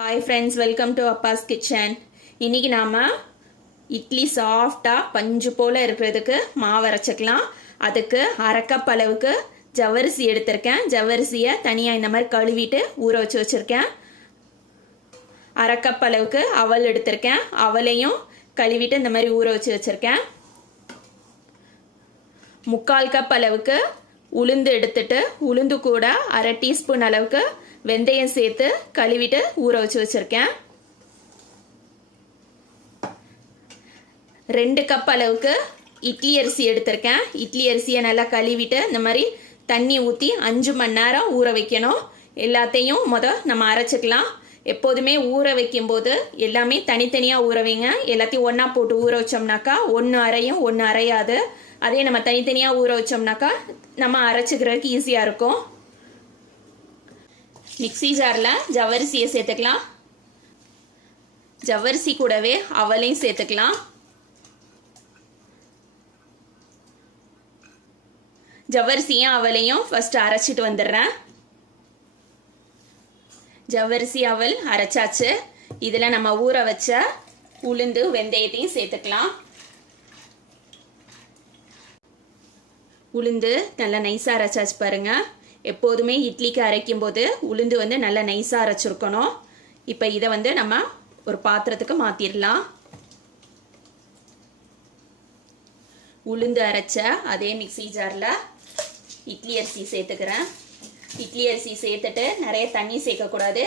Hi friends, welcome to Abbas kitchen. இன்னைக்கு நாம இட்லி சாஃப்டாக பஞ்சு போல் இருக்கிறதுக்கு மாவு அரைச்சிக்கலாம். அதுக்கு அரை கப் அளவுக்கு ஜவ்வரிசி எடுத்திருக்கேன். ஜவ்வரிசியை தனியாக இந்த மாதிரி கழுவிட்டு ஊற வச்சு வச்சுருக்கேன். அரை கப் அளவுக்கு அவல் எடுத்திருக்கேன். அவலையும் கழுவிட்டு இந்த மாதிரி ஊற வச்சு வச்சுருக்கேன். 3/4 கப் அளவுக்கு உளுந்து எடுத்துட்டு உளுந்து கூட அரை டீஸ்பூன் அளவுக்கு வெந்தயம் சேர்த்து கழுவிட்டு ஊற வச்சு வச்சிருக்கேன். 2 கப் அளவுக்கு இட்லி அரிசி எடுத்திருக்கேன். இட்லி அரிசியை நல்லா கழுவிட்டு இந்த மாதிரி தண்ணி ஊற்றி 5 மணி நேரம் ஊற வைக்கணும். எல்லாத்தையும் நம்ம அரைச்சிக்கலாம். எப்போதுமே ஊற வைக்கும் போது எல்லாமே தனித்தனியாக ஊற வைங்க. எல்லாத்தையும் ஒன்றா போட்டு ஊற வச்சோம்னாக்கா ஒன்று அரையும் ஒன்று அரையாது. அதே நம்ம தனித்தனியாக ஊற வச்சோம்னாக்கா நம்ம அரைச்சிக்கிறதுக்கு ஈஸியாக இருக்கும். மிக்ஸி ஜாரில் ஜவ்வரிசியை சேர்த்துக்கலாம். ஜவ்வரிசி கூடவே அவலையும் சேர்த்துக்கலாம். ஜவ்வரிசியும் அவலையும் ஃபர்ஸ்ட் அரைச்சிட்டு வந்துடுறேன். ஜவ்வரிசி அவல் அரைச்சாச்சு. இதில் நம்ம ஊற வச்ச உளுந்து வெந்தயத்தையும் சேர்த்துக்கலாம். உளுந்து நல்லா நைஸாக அரைச்சாச்சு பாருங்க. எப்போதுமே இட்லிக்கு அரைக்கும் போது உளுந்து நல்லா நைஸாக அரைச்சிருக்கணும். இப்போ இதை நம்ம ஒரு பாத்திரத்துக்கு மாற்றிடலாம். உளுந்து அரைச்ச அதே மிக்ஸி ஜாரில் இட்லி அரிசி சேர்த்துக்கிறேன். இட்லி அரிசி சேர்த்துட்டு நிறைய தண்ணி சேர்க்கக்கூடாது,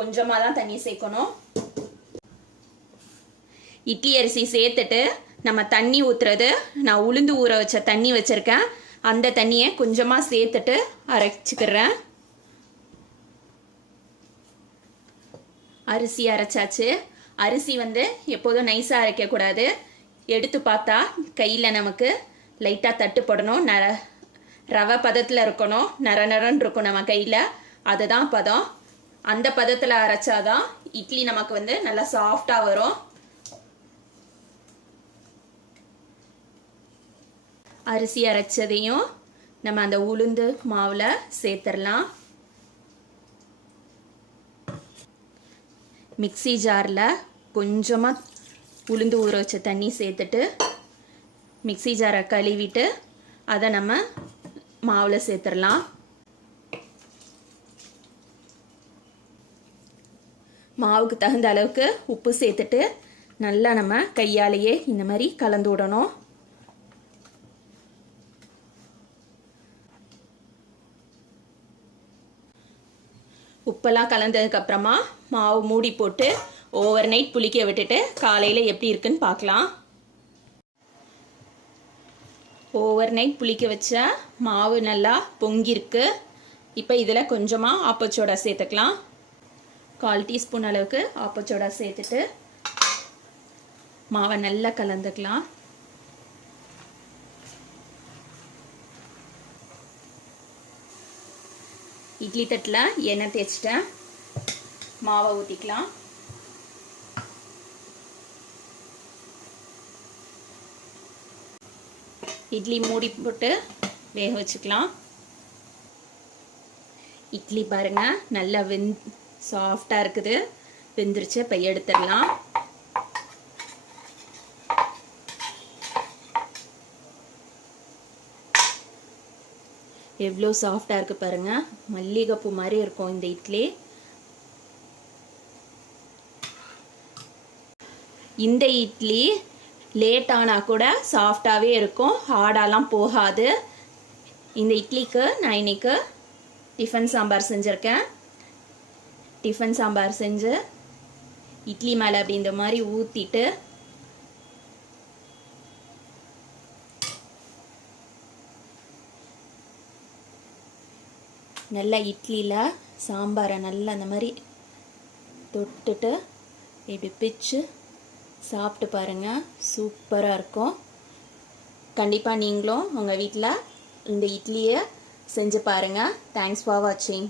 கொஞ்சமாக தான் தண்ணி சேர்க்கணும். இட்லி அரிசி சேர்த்துட்டு நம்ம தண்ணி ஊற்றுறது, நான் உளுந்து ஊற வச்ச தண்ணி வச்சுருக்கேன். அந்த தண்ணியை கொஞ்சமாக சேர்த்துட்டு அரைச்சிக்கிறேன். அரிசி அரைச்சாச்சு. அரிசி எப்போதும் நைஸாக அரைக்கக்கூடாது. எடுத்து பார்த்தா கையில் நமக்கு லைட்டாக தட்டுப்படணும். ரவை பதத்தில் இருக்கணும். நரன்னு இருக்கும் நம்ம கையில். அதுதான் பதம். அந்த பதத்தில் அரைச்சாதான் இட்லி நமக்கு நல்லா சாஃப்டாக வரும். அரிசி அரைச்சதையும் நம்ம அந்த உளுந்து மாவில் சேர்த்துடலாம். மிக்ஸி ஜாரில் கொஞ்சமாக உளுந்து ஊற வச்ச தண்ணி சேர்த்துட்டு மிக்ஸி ஜாரை கழுவிட்டு அதை நம்ம மாவில் சேர்த்துடலாம். மாவுக்கு தகுந்த அளவுக்கு உப்பு சேர்த்துட்டு நல்லா நம்ம கையாலேயே இந்த மாதிரி கலந்து விடணும். உப்பெல்லாம் கலந்ததுக்கப்புறமா மாவு மூடி போட்டு ஓவர் நைட் புளிக்க விட்டுட்டு காலையில் எப்படி இருக்குன்னு பார்க்கலாம். ஓவர் நைட் புளிக்க வச்ச மாவு நல்லா பொங்கிருக்கு. இப்போ இதில் கொஞ்சமாக ஆப்பச்சோடா சேர்த்துக்கலாம். 1/4 டீஸ்பூன் அளவுக்கு ஆப்பச்சோடா சேர்த்துட்டு மாவை நல்லா கலந்துக்கலாம். இட்லி தட்டில் எண்ணெய் தேய்ச்சிட்டேன். மாவை ஊற்றிக்கலாம். இட்லி மூடி போட்டு வேக வச்சுக்கலாம். இட்லி பாருங்க நல்லா சாஃப்டாக இருக்குது. வெந்துருச்சு. இப்போ எடுத்துடலாம். எவ்வளோ சாஃப்டாக இருக்குது பாருங்கள். மல்லிகைப்பூ மாதிரி இருக்கும் இந்த இட்லி. இந்த இட்லி லேட் ஆனால் கூட சாஃப்டாகவே இருக்கும், ஹார்டாலாம் போகாது. இந்த இட்லிக்கு நான் இன்னைக்கு டிஃபன் சாம்பார் செஞ்சுருக்கேன். டிஃபன் சாம்பார் செஞ்சு இட்லி மேலே அப்படி இந்த மாதிரி ஊற்றிட்டு நல்லா இட்லியில் சாம்பாரை நல்லா அந்த மாதிரி தொட்டுட்டு இப்படி பிச்சு சாப்பிட்டு பாருங்கள். சூப்பராக இருக்கும். கண்டிப்பாக நீங்களும் உங்கள் வீட்டில் இந்த இட்லியை செஞ்சு பாருங்கள். தேங்க்ஸ் ஃபார் வாட்சிங்.